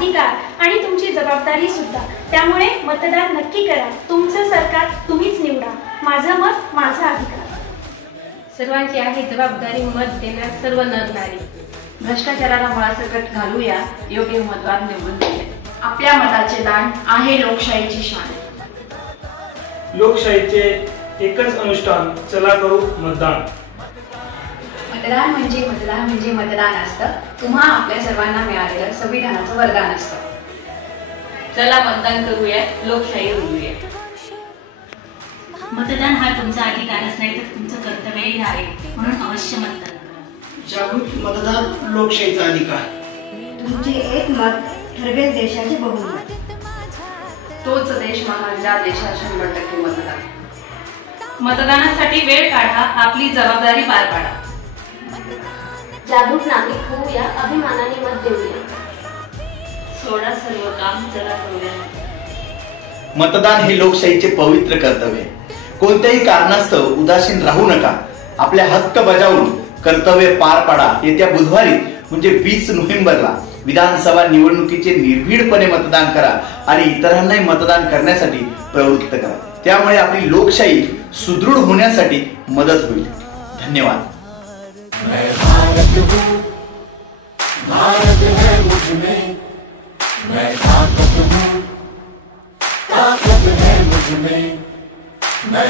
अधिकार आणि तुमची जबाबदारी सुद्धा. त्यामुळे मतदान नक्की करा. तुमचं सरकार तुम्हीच निवडा. माझं मत माझा अधिकार. सर्वांची आहे जबाबदारी मत देण्यात सर्व नर नारी. भ्रष्टाचाराला मुळासकट घालूया, योग्य उमेदवार निवडून देऊया. आपल्या मताचे दान आहे लोकशाहीची शान. लोकशाहीचे एकच अनुष्ठान, चला करू मतदान. मतदान म्हणजे मतदान असतं. तुम्हा आपल्या सर्वांना मिळालेलं संविधानाचं वरदान असतं. चला मतदान करूया, लोकशाही उडवूया. मतदान हा तुमचा अधिकारच नाही तर तुमचं कर्तव्यही आहे, म्हणून अवश्य मतदान करा. जागृत मतदान लोकशाहीचा अधिकार. तुमचे एक मत ठरवेल देशाचे बहुमत. तोच देश महान ज्या देशात 100% मतदान. मतदानासाठी वेळ काढा, आपली जबाबदारी पार पाडा. जागरूक नागरिक होऊया, अभिमानाने मत देऊया. सोडा सर्व काम, चला करूया. मतदान हे लोकशाहीचे पवित्र कर्तव्य आहे. कोणत्याही कारणास्तव उदासीन राहू नका. आपल्या हक्क बजावून कर्तव्य पार पाडा. येत्या बुधवारी म्हणजे 20 नोव्हेंबरला विधानसभा निवडणुकीचे निर्भीडपणे मतदान करा आणि इतरांनाही मतदान करण्यासाठी प्रवृत्त करा. त्यामुळे आपली लोकशाही सुदृढ होण्यासाठी मदत होईल. धन्यवाद. मैं भारत हूँ, भारत है मुझ में, मैं ताकत हूँ, ताकत है मुझ में, मैं